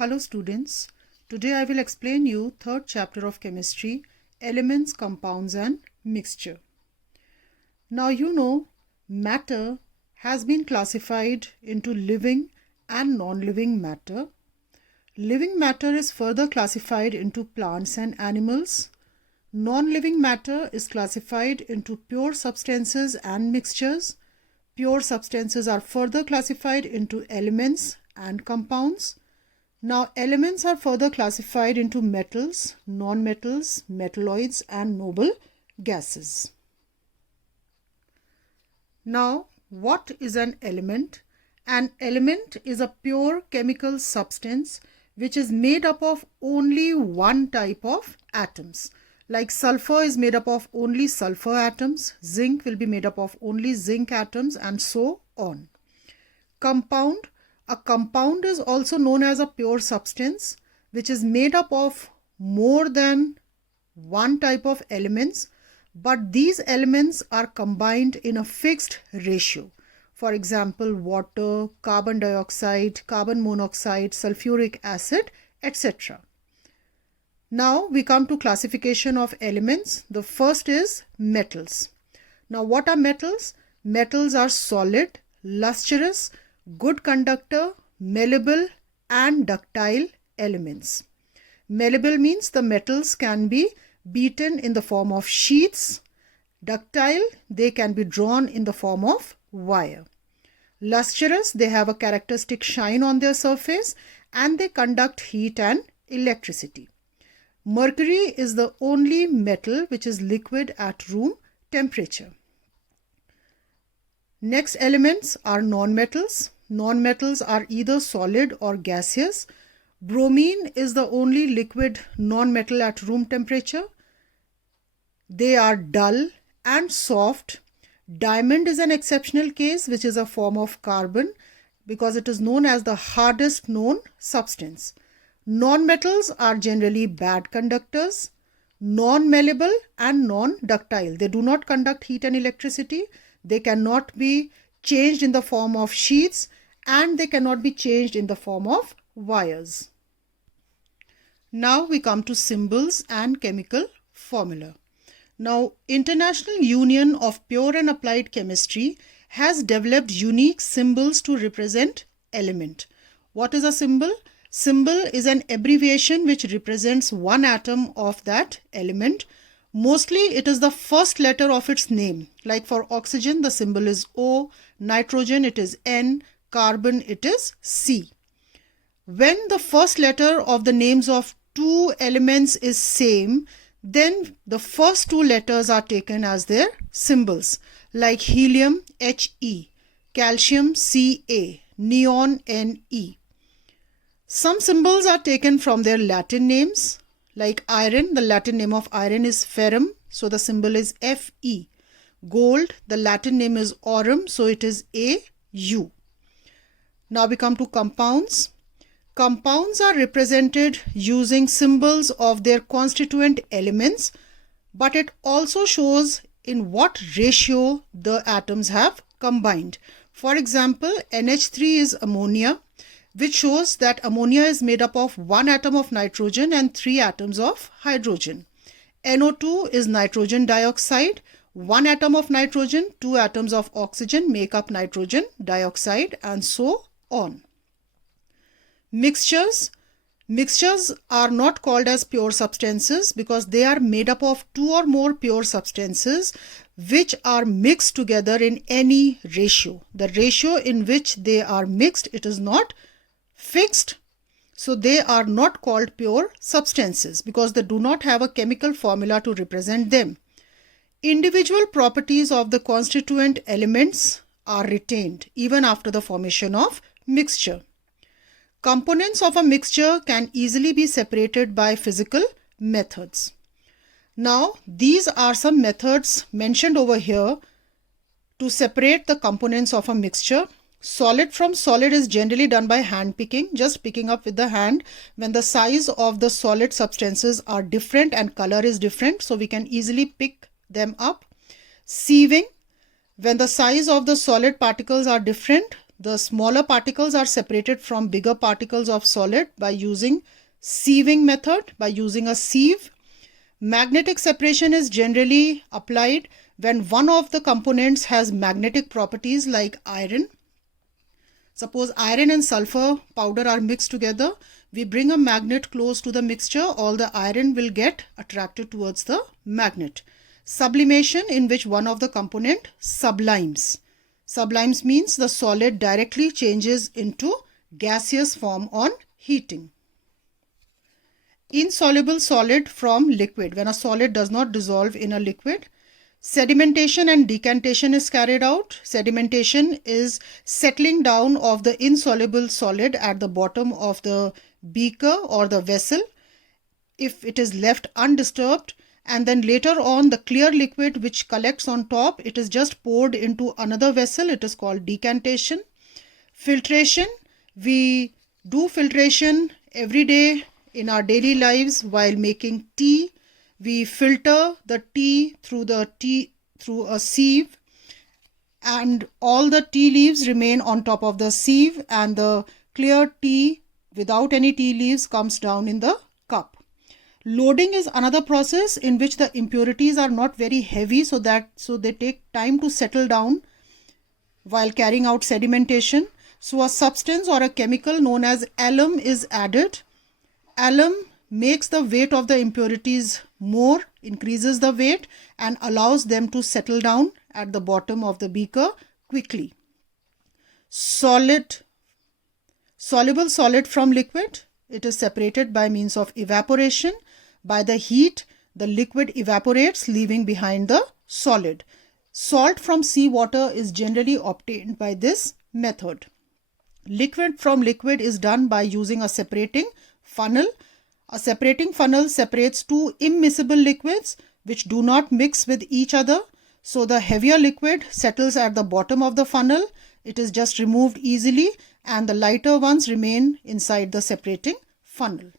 Hello students, today I will explain you third chapter of chemistry, elements, compounds and mixture. Now you know matter has been classified into living and non-living matter. Living matter is further classified into plants and animals. Non-living matter is classified into pure substances and mixtures. Pure substances are further classified into elements and compounds. Now, elements are further classified into metals, non-metals, metalloids and noble gases. Now, what is an element? An element is a pure chemical substance which is made up of only one type of atoms. Like sulfur is made up of only sulfur atoms, zinc will be made up of only zinc atoms and so on. Compound. A compound is also known as a pure substance which is made up of more than one type of elements, but these elements are combined in a fixed ratio. For example, water, carbon dioxide, carbon monoxide, sulfuric acid, etc. Now we come to classification of elements. The first is metals. Now what are metals? Metals are solid, lustrous, good conductor, malleable and ductile elements. Malleable means the metals can be beaten in the form of sheets. Ductile, they can be drawn in the form of wire. Lustrous, they have a characteristic shine on their surface and they conduct heat and electricity. Mercury is the only metal which is liquid at room temperature. Next elements are non-metals. Non-metals are either solid or gaseous. Bromine is the only liquid non-metal at room temperature. They are dull and soft. Diamond is an exceptional case which is a form of carbon because it is known as the hardest known substance. Non-metals are generally bad conductors, non-malleable and non-ductile. They do not conduct heat and electricity. They cannot be changed in the form of sheets and they cannot be changed in the form of wires. Now we come to symbols and chemical formula. Now, International Union of Pure and Applied Chemistry has developed unique symbols to represent element. What is a symbol? Symbol is an abbreviation which represents one atom of that element. Mostly it is the first letter of its name. Like for oxygen, the symbol is O, nitrogen it is N, carbon it is C. When the first letter of the names of two elements is same, then the first two letters are taken as their symbols. Like helium He, calcium Ca, neon Ne. Some symbols are taken from their Latin names. Like iron, the Latin name of iron is ferrum, so the symbol is Fe. Gold, the Latin name is aurum, so it is Au. Now we come to compounds. Compounds are represented using symbols of their constituent elements, but it also shows in what ratio the atoms have combined. For example, NH3 is ammonia, which shows that ammonia is made up of one atom of nitrogen and three atoms of hydrogen. NO2 is nitrogen dioxide. One atom of nitrogen, two atoms of oxygen make up nitrogen dioxide and so on. Mixtures. Mixtures are not called as pure substances because they are made up of two or more pure substances which are mixed together in any ratio. The ratio in which they are mixed, it is not fixed, so they are not called pure substances because they do not have a chemical formula to represent them. Individual properties of the constituent elements are retained even after the formation of mixture. Components of a mixture can easily be separated by physical methods. Now, these are some methods mentioned over here to separate the components of a mixture. Solid from solid is generally done by hand picking, just picking up with the hand when the size of the solid substances are different and color is different, so we can easily pick them up. Sieving, when the size of the solid particles are different, the smaller particles are separated from bigger particles of solid by using sieving method, by using a sieve. Magnetic separation is generally applied when one of the components has magnetic properties like iron. Suppose iron and sulfur powder are mixed together. We bring a magnet close to the mixture, all the iron will get attracted towards the magnet. Sublimation, in which one of the component sublimes. Sublimes means the solid directly changes into gaseous form on heating. Insoluble solid from liquid. When a solid does not dissolve in a liquid, sedimentation and decantation is carried out. Sedimentation is settling down of the insoluble solid at the bottom of the beaker or the vessel if it is left undisturbed, and then later on the clear liquid which collects on top, it is just poured into another vessel. It is called decantation. Filtration. We do filtration every day in our daily lives while making tea. We filter the tea through a sieve, and all the tea leaves remain on top of the sieve, and the clear tea without any tea leaves comes down in the cup. Loading is another process in which the impurities are not very heavy, so they take time to settle down while carrying out sedimentation. So a substance or a chemical known as alum is added. Alum makes the weight of the impurities more, increases the weight, and allows them to settle down at the bottom of the beaker quickly. Soluble solid from liquid. It is separated by means of evaporation. By the heat, the liquid evaporates, leaving behind the solid. Salt from seawater is generally obtained by this method. Liquid from liquid is done by using a separating funnel. A separating funnel separates two immiscible liquids which do not mix with each other. So the heavier liquid settles at the bottom of the funnel. It is just removed easily, and the lighter ones remain inside the separating funnel.